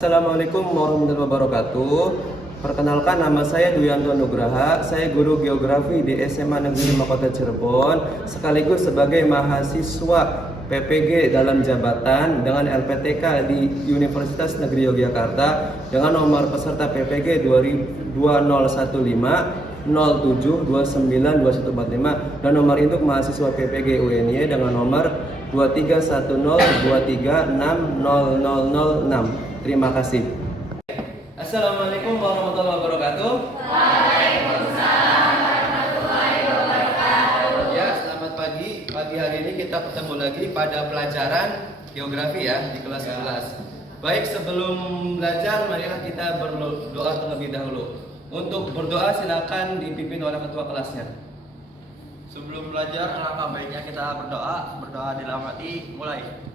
Assalamualaikum warahmatullahi wabarakatuh. Perkenalkan, nama saya Duyanto Nugraha. Saya guru geografi di SMA Negeri 5 Kota Cirebon, sekaligus sebagai mahasiswa PPG dalam jabatan dengan LPTK di Universitas Negeri Yogyakarta dengan nomor peserta PPG 2015 07292145 dan nomor induk mahasiswa PPG UNY dengan nomor 231023600006. Terima kasih. Assalamualaikum warahmatullahi wabarakatuh. Waalaikumsalam warahmatullahi wabarakatuh. Ya, selamat pagi. Pagi hari ini kita bertemu lagi pada pelajaran geografi ya di kelas 11. Baik, sebelum belajar marilah kita berdoa terlebih dahulu. Untuk berdoa silakan dipimpin oleh ketua kelasnya. Sebelum belajar, alangkah baiknya kita berdoa dalam hati. Mulai.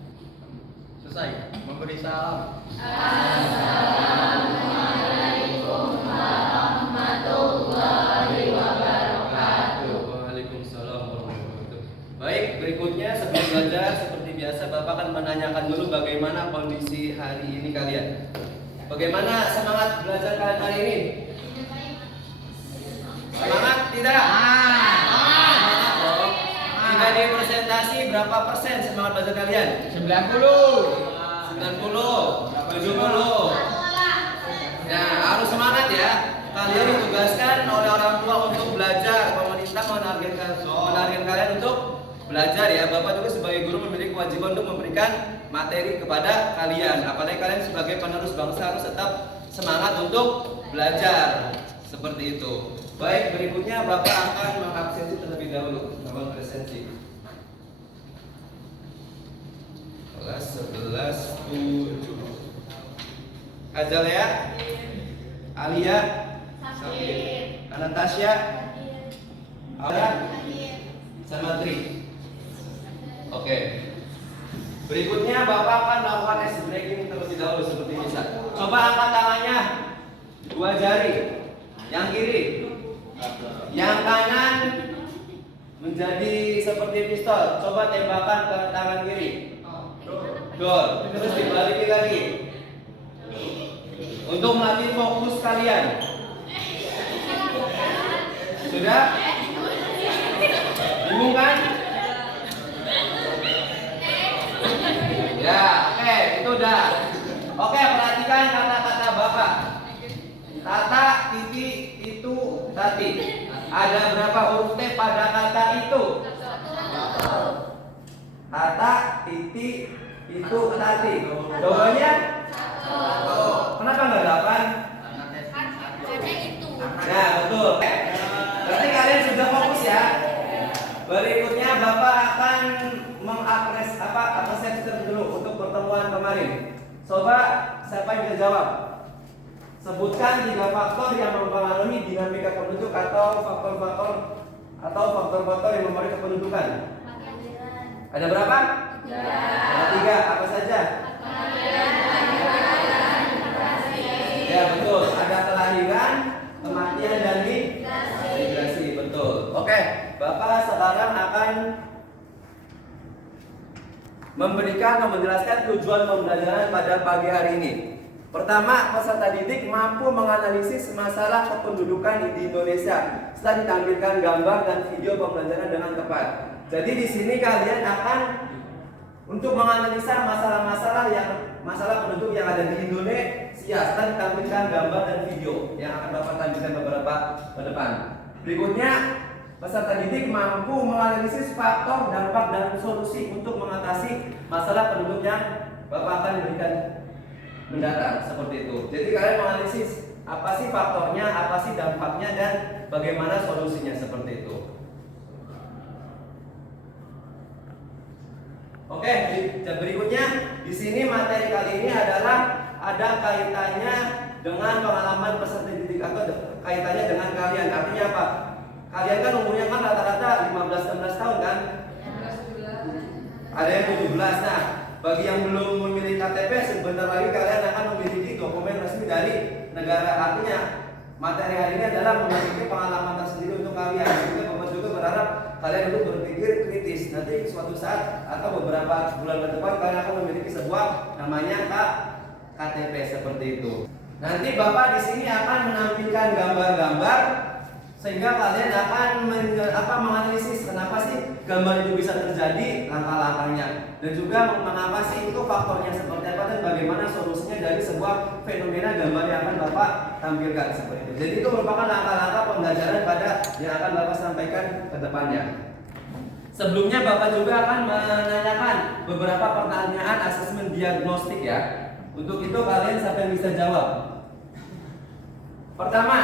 Selesai. Memberi salam. Assalamualaikum warahmatullahi wabarakatuh. Waalaikumsalam warahmatullahi wabarakatuh. Baik, berikutnya sebelum belajar seperti biasa Bapak akan menanyakan dulu bagaimana kondisi hari ini kalian. Bagaimana semangat belajar kalian hari ini? Semangat tidak? Semangat dong. Jika di presentasi berapa persen semangat belajar kalian? 90. 90, 70. Nah, harus semangat ya. Kalian ditugaskan oleh orang tua untuk belajar. Pemerintah menargetkan kalian untuk belajar ya. Bapak juga sebagai guru memiliki kewajiban untuk memberikan materi kepada kalian. Apalagi kalian sebagai penerus bangsa harus tetap semangat untuk belajar. Seperti itu. Baik, berikutnya Bapak akan mengabsensi terlebih dahulu. Bapak presensi. Kelas 11 7. Azalea, Alia, Sakit, Anastasia, Aura, sama Tri. Oke. Berikutnya Bapak akan melakukan ice breaking terlebih dahulu seperti bisa. Coba angkat tangannya, 2 jari. Yang kiri, yang kanan menjadi seperti pistol. Coba tembakan ke tangan kiri. Dor, terus dibalikin lagi. Untuk melatih fokus kalian. Sudah? Bingung kan? Ya, oke, itu udah. Oke, perhatikan kata-kata Bapak. Tata, titik, itu, tati. Ada berapa huruf T pada kata itu? Tata, titik, itu, tati. Jawabannya? Kenapa nggak 8? Ya, betul. Berarti kalian sudah fokus ya. Berikutnya Bapak akan apresiasi dulu untuk pertemuan kemarin. Coba siapa yang bisa jawab? Sebutkan 3 faktor yang mempengaruhi dinamika penduduk atau faktor-faktor yang mempengaruhi kependudukan. Ada berapa? Ada 3. Apa saja? Ya, betul. Ada kelahiran, kematian, dan migrasi. Betul. Oke, Bapak sekarang akan memberikan atau menjelaskan tujuan pembelajaran pada pagi hari ini. Pertama, peserta didik mampu menganalisis masalah kependudukan di Indonesia setelah ditampilkan gambar dan video pembelajaran dengan tepat. Jadi di sini kalian akan untuk menganalisa masalah penduduk yang ada di Indonesia setelah ditampilkan gambar dan video yang akan Bapak tampilkan beberapa ke depan. Berikutnya, peserta didik mampu menganalisis faktor, dampak, dan solusi untuk mengatasi masalah penduduk yang Bapak akan berikan mendatang seperti itu. Jadi kalian menganalisis apa sih faktornya, apa sih dampaknya, dan bagaimana solusinya seperti itu. Oke, berikutnya di sini materi kali ini adalah ada kaitannya dengan pengalaman peserta didik atau kaitannya dengan kalian. Artinya apa? Kalian kan umurnya kan rata-rata 15-16 tahun kan? Ada yang 17. Nah, bagi yang belum memiliki KTP, sebentar lagi kalian akan memiliki dokumen resmi dari negara. Artinya materi hari ini adalah memiliki pengalaman tersendiri untuk kalian. Sehingga Bapak juga berharap kalian untuk berpikir kritis. Nanti suatu saat atau beberapa bulan ke depan kalian akan memiliki sebuah namanya KTP seperti itu. Nanti Bapak di sini akan menampilkan gambar-gambar sehingga kalian akan menganalisis kenapa sih gambar itu bisa terjadi, langkah-langkahnya, dan juga mengapa sih itu faktornya seperti apa dan bagaimana solusinya dari sebuah fenomena gambar yang akan Bapak tampilkan seperti itu. Jadi itu merupakan langkah-langkah pembelajaran pada yang akan Bapak sampaikan ke depannya. Sebelumnya Bapak juga akan menanyakan beberapa pertanyaan asesmen diagnostik ya. Untuk itu kalian sampai bisa jawab. Pertama,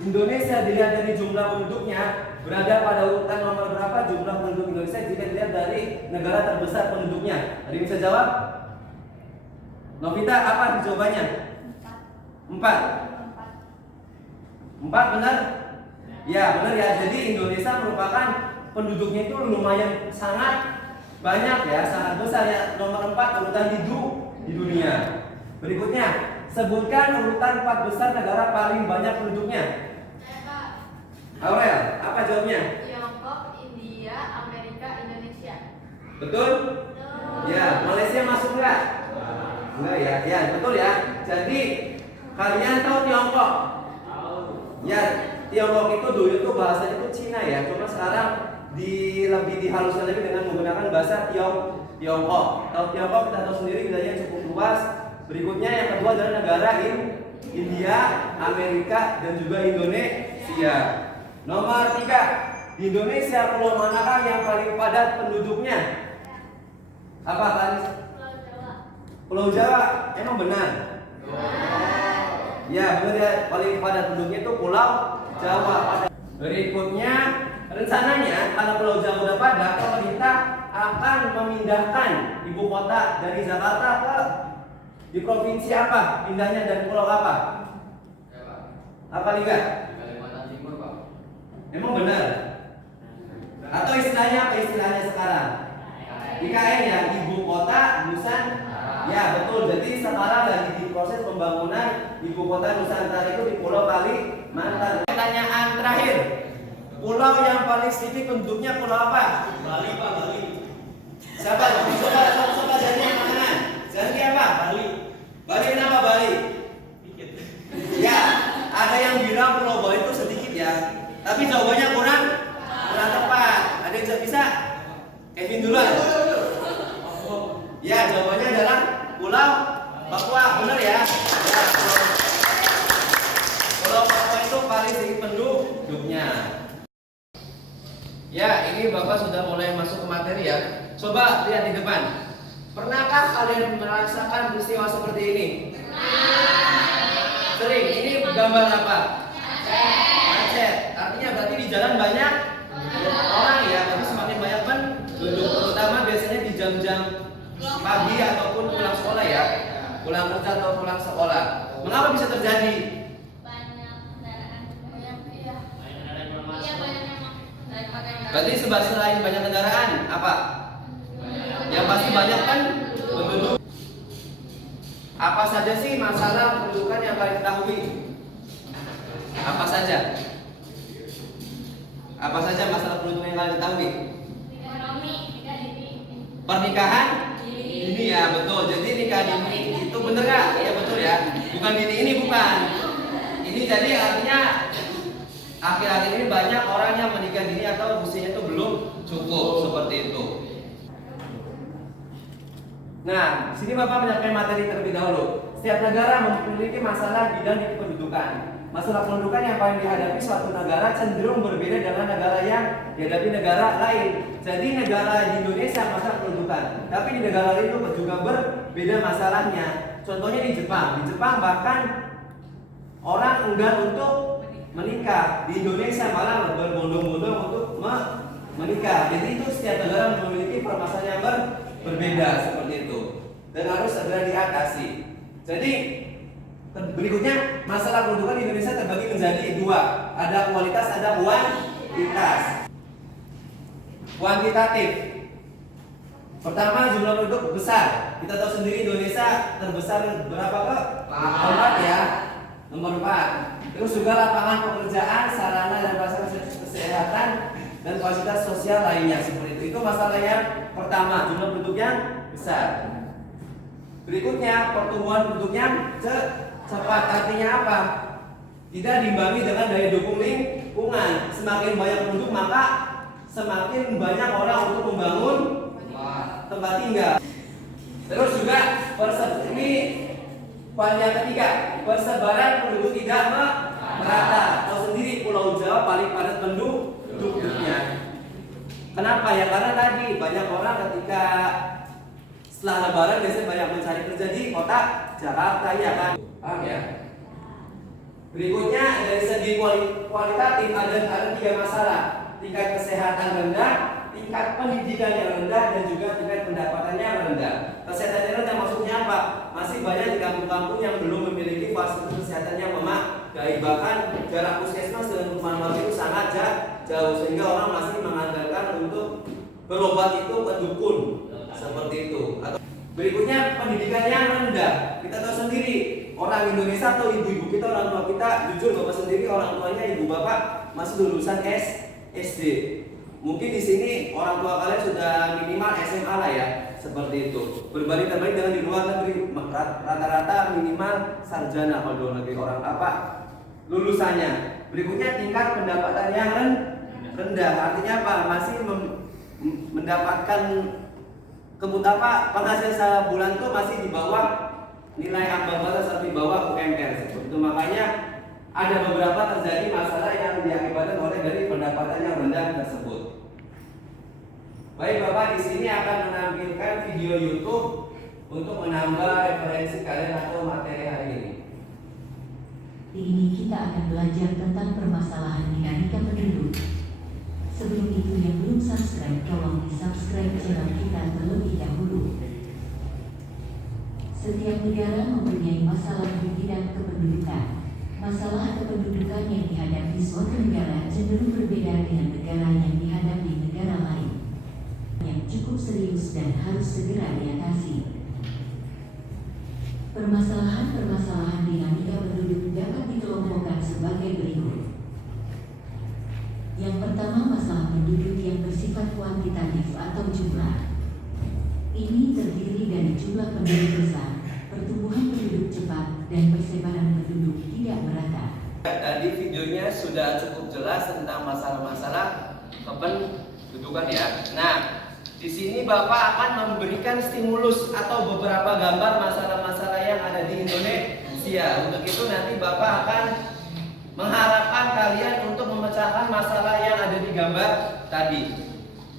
Indonesia dilihat dari jumlah penduduknya berada pada urutan nomor berapa jumlah penduduk Indonesia jika dilihat dari negara terbesar penduduknya? Ada yang bisa jawab? Novita, apa jawabannya? 4. 4 benar? Ya benar ya. Jadi Indonesia merupakan penduduknya itu lumayan sangat banyak ya, sangat besar ya. Nomor 4 urutan di dunia. Berikutnya, sebutkan urutan 4 besar negara paling banyak penduduknya. Aurel, apa jawabnya? Tiongkok, India, Amerika, Indonesia. Betul? Ya, Malaysia masuk nggak? Enggak ya, ya betul ya. Jadi kalian tahu Tiongkok? Ya, Tiongkok itu dulu itu bahasanya itu Cina ya. Cuma sekarang lebih dihaluskan lagi dengan menggunakan bahasa Tiongkok. Tahu Tiongkok kita tahu sendiri wilayahnya cukup luas. Berikutnya yang kedua adalah negara India, Amerika, dan juga Indonesia. Nomor 3, di Indonesia pulau manakah yang paling padat penduduknya? Apa Paris? Pulau Jawa. Emang benar? Ya benar ya, paling padat penduduknya itu Pulau Jawa. Berikutnya, rencananya kalau Pulau Jawa udah padat, pemerintah akan memindahkan ibu kota dari Jakarta ke di provinsi apa? Pindahnya dari pulau apa? Apa Liga? Kalimantan Timur, Pak. Emang benar? Atau istilahnya apa istilahnya sekarang? IKN ya, ibu kota Nusantara. Ya betul. Jadi sekarang lagi diproses pembangunan ibu kota Nusantara itu di Pulau Kalimantan. Pertanyaan terakhir, pulau yang paling sedikit penduduknya pulau apa? Bali, Pak, Bali. Siapa? Coba jadi yang mana? Jadi apa? Bali. Bali kenapa Bali? Dikit. Ya, ada yang bilang Pulau Bali itu sedikit ya, tapi jawabannya kurang tepat. Ada yang bisa? Kevin duluan. Ya, jawabannya adalah Pulau Papua, benar ya? Ya, Pulau Papua itu paling sedikit penduduknya. Ya, ini Bapak sudah mulai masuk ke materi ya. Coba lihat di depan. Pernahkah kalian merasakan peristiwa seperti ini? Sering. Ini gambar apa? Macet. Artinya berarti di jalan banyak orang ya. Berarti semakin banyak penduduk. Terutama biasanya di jam-jam pagi ataupun pulang sekolah ya. Pulang kerja atau pulang sekolah. Mengapa bisa terjadi? Berarti selain banyak kendaraan, apa? Yang pasti banyak kan penduduk. Apa saja sih masalah pendudukan yang kalian ketahui? Apa saja? Apa saja masalah pendudukan yang kalian ketahui? Pernikahan dini ya betul. Jadi nikah dini itu bener nggak? Iya betul ya. Bukan dini ini bukan. Ini jadi artinya akhir-akhir ini banyak orang yang menikah dini atau usianya itu belum cukup seperti itu. Nah, di sini Bapak menyampaikan materi terlebih dahulu. Setiap negara memiliki masalah bidang kependudukan. Masalah pendudukan yang paling dihadapi suatu negara cenderung berbeda dengan negara yang dihadapi negara lain. Jadi negara di Indonesia masalah pendudukan, tapi di negara lain itu juga berbeda masalahnya. Contohnya di Jepang. Di Jepang bahkan orang enggan untuk menikah. Di Indonesia malah berbondong-bondong untuk menikah. Jadi itu setiap negara memiliki permasalahan yang berbeda seperti itu dan harus segera diatasi. Jadi berikutnya masalah pendudukan di Indonesia terbagi menjadi 2. Ada kualitas, ada kuantitas. Kuantitatif. Pertama jumlah penduduk besar. Kita tahu sendiri Indonesia terbesar berapa ke? 4 ya. Nomor 4. Terus juga lapangan pekerjaan, sarana dan fasilitas kesehatan dan fasilitas sosial lainnya seperti itu. Itu masalah yang pertama, jumlah penduduk yang besar. Berikutnya, pertumbuhan penduduknya cepat. Artinya apa? Tidak diimbangi dengan daya dukung lingkungan. Semakin banyak penduduk maka semakin banyak orang untuk membangun tempat tinggal. Terus juga ini poin yang ketiga, persebaran penduduk tidak merata. Tahu sendiri Pulau Jawa paling padat penduduknya. Kenapa ya? Karena tadi banyak orang ketika setelah Lebaran biasanya banyak mencari kerja di kota Jakarta, ya kan? Paham ya? Berikutnya dari segi kualitatif ada 3 masalah: tingkat kesehatan rendah, tingkat pendidikan yang rendah, dan juga tingkat pendapatannya rendah. Kesehatan yang rendah maksudnya apa? Masih banyak di kampung-kampung yang belum memiliki fasilitas kesehatan yang memadai. Bahkan jarak puskesmas dengan rumah warga itu sangat jauh, sehingga orang masih mengandalkan untuk berobat itu ke dukun seperti itu. Berikutnya pendidikan yang rendah. Kita tahu sendiri orang Indonesia atau ibu-ibu kita, orang tua kita, jujur bapak sendiri orang tuanya ibu bapak masih lulusan SD. Mungkin di sini orang tua kalian sudah minimal SMA lah ya, seperti itu. Berbanding terbalik dengan di luar negeri, rata-rata minimal sarjana kalau di luar negeri orang apa lulusannya. Berikutnya tingkat pendapatan yang rendah. Artinya apa? Masih mendapatkan penghasilan sebulan itu masih di bawah nilai ambang batas atau di bawah UMR seperti itu. Makanya ada beberapa terjadi masalah yang diakibatkan oleh dari pendapatan yang rendah tersebut. Baik Bapak, di sini akan menampilkan video YouTube untuk menambah referensi kalian atau materi hari ini. Di ini kita akan belajar tentang permasalahan dinamika penduduk. Sebelum itu yang belum subscribe, tolong di-subscribe channel kita terlebih dahulu. Setiap negara mempunyai masalah di bidang kependudukan. Masalah kependudukan yang dihadapi suatu negara cenderung berbeda dengan negara yang dihadapi negara lain, yang cukup serius dan harus segera diatasi. Permasalahan-permasalahan dinamika penduduk dapat dikelompokkan sebagai berikut. Yang pertama, masalah penduduk yang bersifat kuantitatif atau jumlah. Ini terdiri dari jumlah penduduk besar, pertumbuhan penduduk cepat, dan persebaran penduduk tidak merata. Tadi videonya sudah cukup jelas tentang masalah-masalah kependudukan ya. Nah, di sini Bapak akan memberikan stimulus atau beberapa gambar masalah-masalah yang ada di Indonesia. Untuk itu nanti Bapak akan mengharapkan kalian untuk memecahkan masalah yang ada di gambar tadi.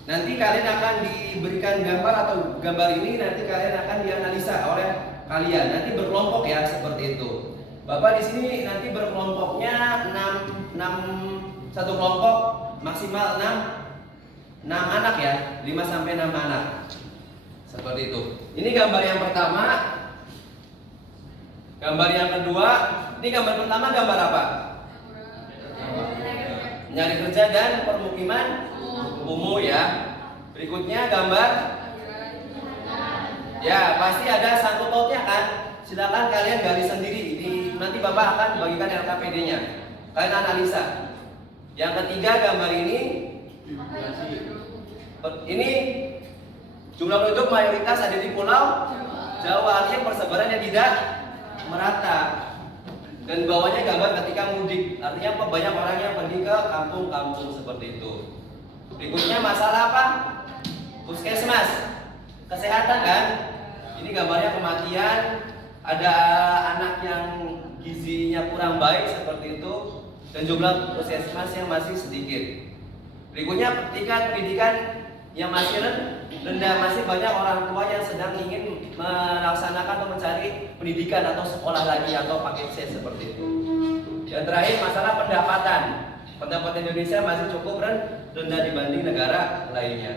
Nanti kalian akan diberikan gambar atau gambar ini nanti kalian akan dianalisa oleh kalian. Nanti berkelompok ya seperti itu. Bapak di sini nanti berkelompoknya 6 satu kelompok maksimal 6 anak ya, 5 sampai 6 anak. Seperti itu. Ini gambar yang pertama. Gambar yang kedua, ini gambar pertama gambar apa? Nyari kerja dan permukiman umum ya. Berikutnya gambar ya, pasti ada sangkut pautnya kan. Silakan kalian gali sendiri. Nanti Bapak akan bagikan LKPD-nya. Kalian analisa. Yang ketiga gambar ini jumlah penduduk mayoritas ada di Pulau Jawa, artinya persebarannya tidak merata. Dan bawahnya gambar ketika mudik, artinya banyak orang yang pergi ke kampung-kampung seperti itu. Berikutnya masalah apa? Puskesmas, kesehatan kan? Ini gambarnya kematian, ada anak yang gizinya kurang baik seperti itu, dan jumlah puskesmas yang masih sedikit. Berikutnya tingkat pendidikan yang masih rendah, masih banyak orang tua yang sedang ingin melaksanakan atau mencari pendidikan atau sekolah lagi atau paket C seperti itu. Yang terakhir masalah pendapatan. Pendapatan Indonesia masih cukup rendah dibanding negara lainnya.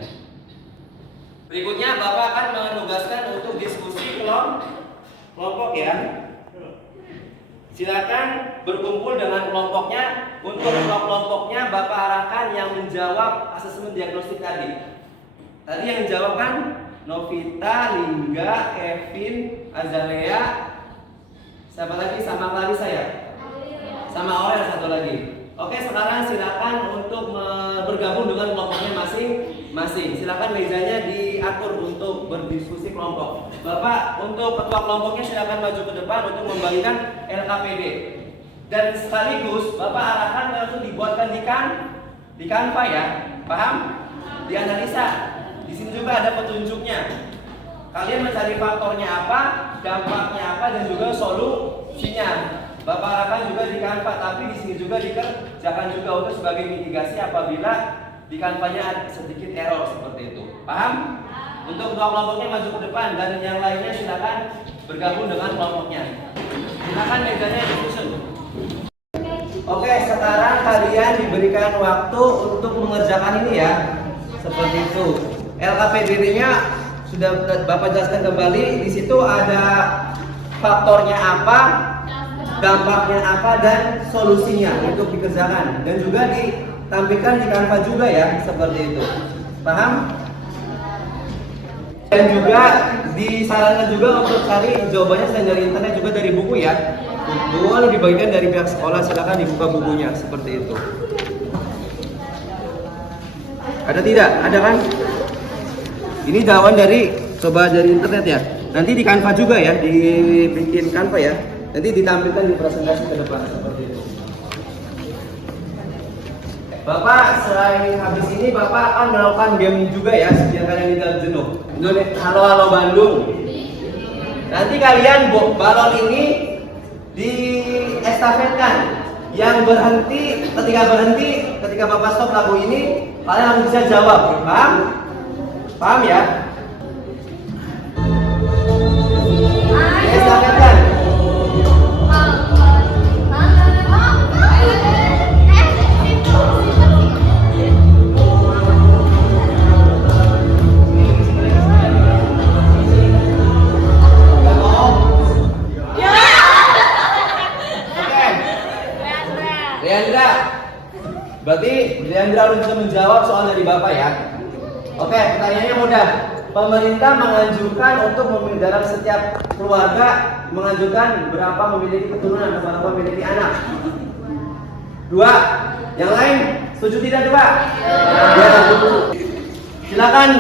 Berikutnya Bapak akan menugaskan untuk diskusi kelompok ya. Silakan berkumpul dengan kelompoknya. Untuk kelompoknya Bapak arahkan yang menjawab asesmen diagnostik tadi. Tadi yang menjawab kan Novita, Lingga, Kevin, Azalea, siapa lagi? Sama Clarissa ya? Sama Aurel satu lagi. Oke, sekarang silakan untuk bergabung dengan kelompoknya masing-masing. Silakan mejanya diatur untuk berdiskusi kelompok. Bapak, untuk ketua kelompoknya silakan maju ke depan untuk membagikan LKPD. Dan sekaligus Bapak arahkan langsung dibuatkan di Canva ya. Paham? Dianalisa. Di sini juga ada petunjuknya. Kalian mencari faktornya apa, dampaknya apa, dan juga solusinya. Bapak arahkan juga di Canva, tapi di sini juga dikerjakan juga untuk sebagai mitigasi apabila di Canva-nya ada sedikit error seperti itu. Paham? Untuk ketua kelompoknya maju ke depan dan yang lainnya silakan bergabung dengan kelompoknya. Silakan mejanya disusun. Oke, sekarang kalian diberikan waktu untuk mengerjakan ini ya. Seperti itu. LKPD-nya sudah Bapak jelaskan kembali. Di situ ada faktornya apa, dampaknya apa, dan solusinya untuk dikerjakan. Dan juga ditampilkan di Canva juga ya, seperti itu. Paham? Dan juga disarankan juga untuk cari jawabannya selain dari internet juga dari buku ya. Buku kalau dibagikan dari pihak sekolah, silakan dibuka bukunya seperti itu. Ada tidak? Ada kan? Ini jawaban coba dari internet ya. Nanti di Canva juga ya, dibikin Canva ya. Nanti ditampilkan di presentasi ke depan seperti itu. Bapak selain habis ini Bapak akan melakukan game juga ya, biar kalian tidak jenuh. Halo halo Bandung. Nanti kalian balon ini diestafetkan. Yang berhenti, ketika Bapak stop lagu ini, kalian harus bisa jawab. Paham? Paham ya? Estafetkan. Leandra, berarti Leandra harus bisa menjawab soal dari Bapak ya. Oke, pertanyaannya mudah. Pemerintah menganjurkan untuk dalam setiap keluarga menganjurkan berapa memiliki keturunan, berapa memiliki anak. 2. Yang lain setuju tidak coba? Ya. Silakan.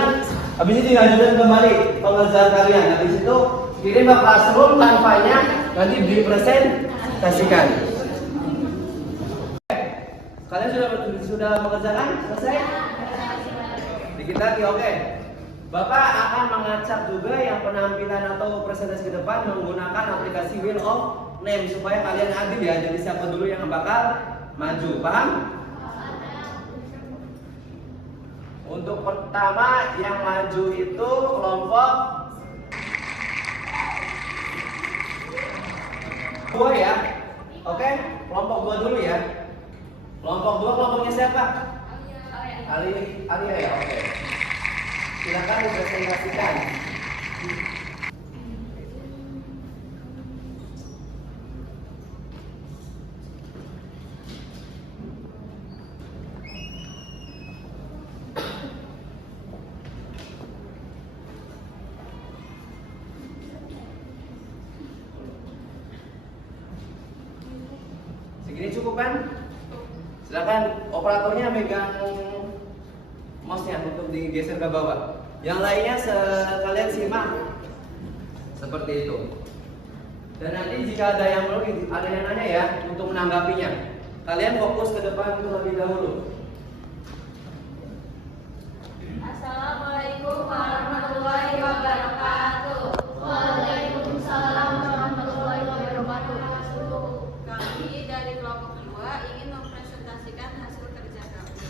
Habis ini dilanjutkan kembali pengerjaan kalian. Habis itu kirim ke classroom tanpanya nanti dipresentasikan. Kalian sudah mengerjakan? Selesai? Dikit lagi, oke. Bapak akan mengacak juga yang penampilan atau presentasi ke depan menggunakan aplikasi Wheel of Name supaya kalian adil ya. Jadi siapa dulu yang bakal maju, paham? Untuk pertama yang maju itu kelompok 2 ya. Oke, kelompok 2 dulu ya. Kelompok 2 kelompoknya siapa? Alia ya, oke. Silakan dipresentasikan. Segini cukup kan? Silakan operatornya megang mouse-nya untuk digeser ke bawah. Yang lainnya kalian simak seperti itu. Dan nanti jika ada yang nanya ya untuk menanggapinya, kalian fokus ke depan terlebih dahulu. Assalamualaikum warahmatullahi wabarakatuh. Waalaikumsalam warahmatullahi wabarakatuh. Kami dari kelompok 2 ingin mempresentasikan hasil kerja kami.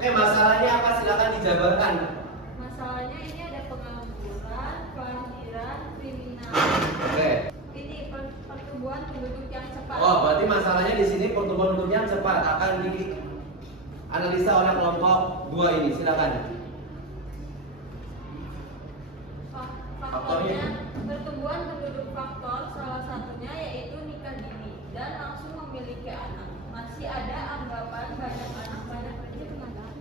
Oke, masalahnya apa? Silakan dijabarkan. Masalahnya ini ada pengangguran, kelanjiran, kriminal. Oke. Ini pertumbuhan penduduk yang cepat. Oh, berarti masalahnya di sini pertumbuhan penduduk yang cepat akan dianalisa oleh kelompok 2 ini. Silakan. Faktornya pertumbuhan penduduk faktor salah satunya yaitu nikah dini dan langsung memiliki anak. Masih ada anggapan banyak anak banyak rezeki.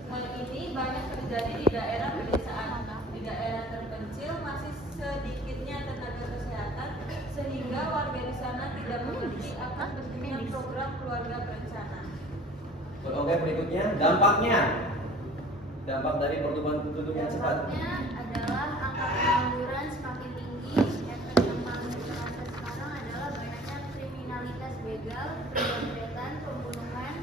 Hal ini banyak terjadi di daerah pedesaan. Di daerah terpencil masih tidak mengerti akan pentingnya program keluarga berencana. Oke, berikutnya dampaknya. Dampak dari pertumbuhan penduduk yang cepat. Dampaknya adalah angka pengangguran semakin tinggi. Efek yang paling terasa sekarang adalah banyaknya kriminalitas begal, penjamretan, pembunuhan,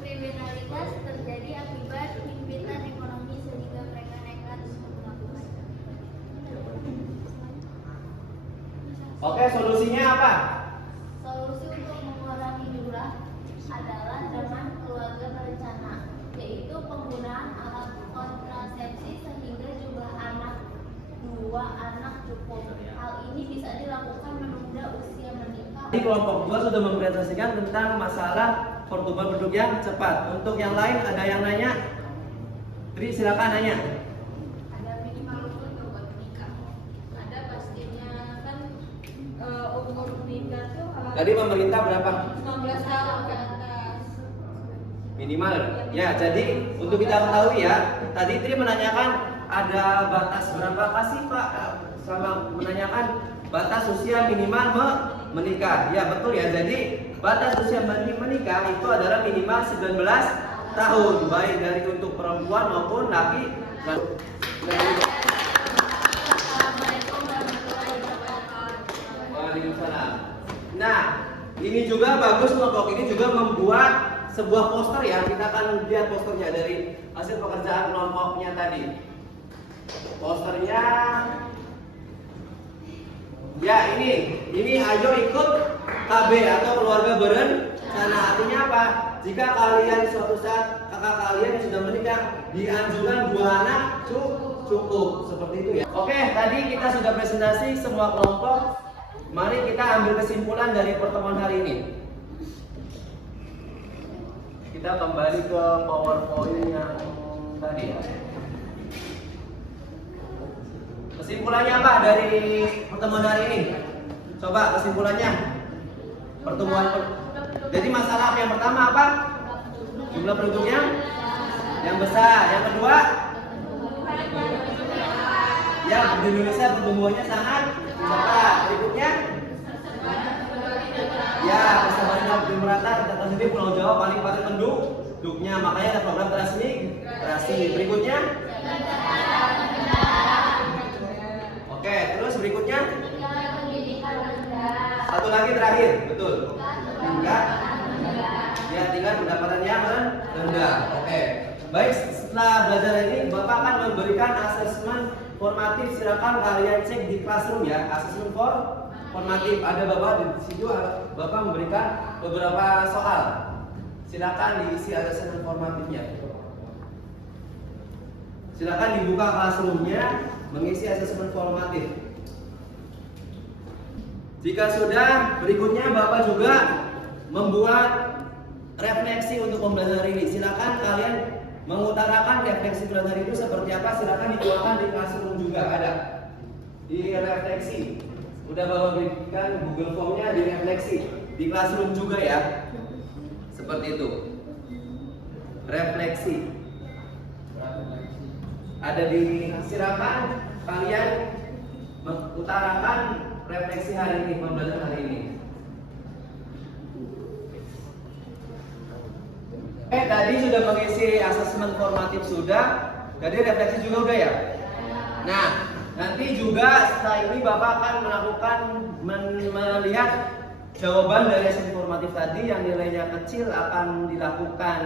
kriminalitas terjadi akibat himpitan ekonomi sehingga mereka nekat untuk melakukan. Oke, solusinya apa? Solusi untuk mengurangi jumlah adalah dengan keluarga berencana, yaitu penggunaan alat kontrasepsi sehingga jumlah anak 2 anak cukup. Hal ini bisa dilakukan menunda usia menikah. Di kelompok 2 sudah mempresentasikan tentang masalah pertumbuhan penduduk yang cepat. Untuk yang lain ada yang nanya? Tri, silakan nanya. Ada minimal umur buat nikah. Ada pastinya kan umur nikah tuh Tadi pemerintah berapa? 19 tahun ke atas. Minimal. Ya, jadi untuk kita ketahui ya, tadi Tri menanyakan ada batas berapa sih Pak? Sama menanyakan batas usia minimal menikah. Ya, betul ya. Jadi batas usia menikah itu adalah minimal 19 tahun, baik dari untuk perempuan maupun laki. Assalamualaikum warahmatullahi wabarakatuh. Waalaikumsalam. Nah, ini juga bagus, kelompok ini juga membuat sebuah poster ya. Kita akan lihat posternya dari hasil pekerjaan kelompoknya tadi. Posternya, ya ini ayo ikut KB atau keluarga berencana. Artinya apa? Jika kalian suatu saat kakak kalian yang sudah menikah dianjurkan 2 anak cukup seperti itu ya. Oke, tadi kita sudah presentasi semua kelompok. Mari kita ambil kesimpulan dari pertemuan hari ini. Kita kembali ke PowerPoint yang tadi ya. Kesimpulannya apa dari pertemuan hari ini? Coba kesimpulannya. Jadi masalah yang pertama apa? Jumlah penduduknya yang besar. Yang kedua, ya di Indonesia pertumbuhannya sangat cepat. Berikutnya, ya persamaan yang merata. Kita tahu sendiri Pulau Jawa paling padat penduduknya, makanya ada program transmigrasi. Berikutnya, oke, terus berikutnya, satu lagi terakhir, betul. Tingkat pendapatan yang rendah. Oke. Baik, setelah belajar ini Bapak akan memberikan asesmen formatif. Silakan kalian cek di classroom ya. Asesmen formatif ada Bapak di situ. Bapak memberikan beberapa soal. Silakan diisi asesmen formatifnya. Silakan dibuka classroomnya, mengisi asesmen formatif. Jika sudah, berikutnya Bapak juga membuat refleksi untuk pembelajaran ini. Silakan kalian mengutarakan refleksi pembelajaran itu seperti apa. Silakan dituangkan di classroom juga ada. Di refleksi. Udah Bapak berikan Google Form-nya di refleksi. Di classroom juga ya. Seperti itu. Refleksi. Ada di silakan kalian mengutarakan refleksi hari ini, pembelajaran hari ini. Tadi sudah mengisi asesmen formatif sudah, jadi refleksi juga udah ya. Nah, nanti juga setelah ini Bapak akan melakukan melihat jawaban dari asesmen formatif tadi. Yang nilainya kecil akan dilakukan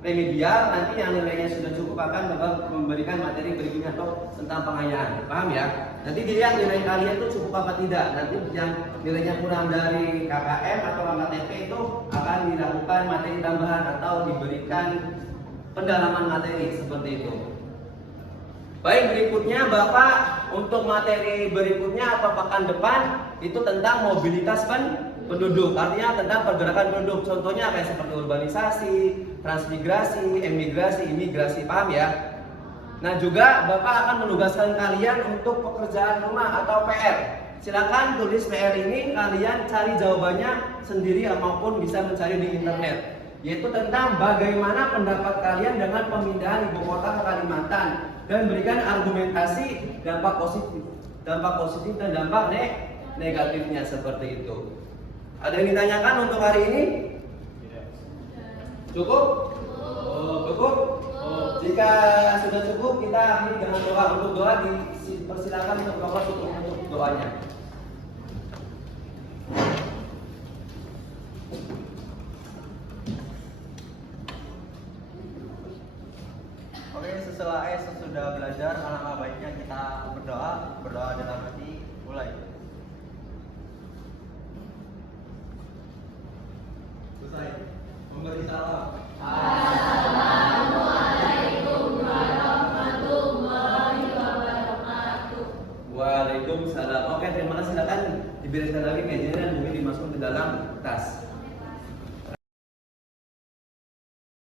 remedial, nanti yang nilainya sudah cukup akan Bapak memberikan materi berikutnya atau tentang pengayaan. Paham ya? Nanti dilihat nilai kalian itu cukup apa tidak. Nanti yang nilainya kurang dari KKM atau KTP itu akan dilakukan materi tambahan atau diberikan pendalaman materi seperti itu. Baik, berikutnya Bapak untuk materi berikutnya atau pekan depan itu tentang mobilitas penduduk, artinya tentang pergerakan penduduk. Contohnya kayak seperti urbanisasi, transmigrasi, emigrasi, imigrasi, paham ya? Nah, juga Bapak akan menugaskan kalian untuk pekerjaan rumah atau PR. Silakan tulis PR ini, kalian cari jawabannya sendiri maupun bisa mencari di internet. Yaitu tentang bagaimana pendapat kalian dengan pemindahan ibu kota ke Kalimantan dan berikan argumentasi dampak positif dan dampak negatifnya seperti itu. Ada yang ditanyakan untuk hari ini? Cukup? Cukup? Jika sudah cukup, kita akhiri dengan doa. Untuk doa dipersilakan untuk doanya. Oke, sesudah belajar, alangkah baiknya kita berdoa dalam hati. Mulai. Selesai. Memberi salam. Waalaikumsalam. Oke, terima kasih. Silakan diberikan lagi mejanya dan mungkin dimasukkan ke dalam tas.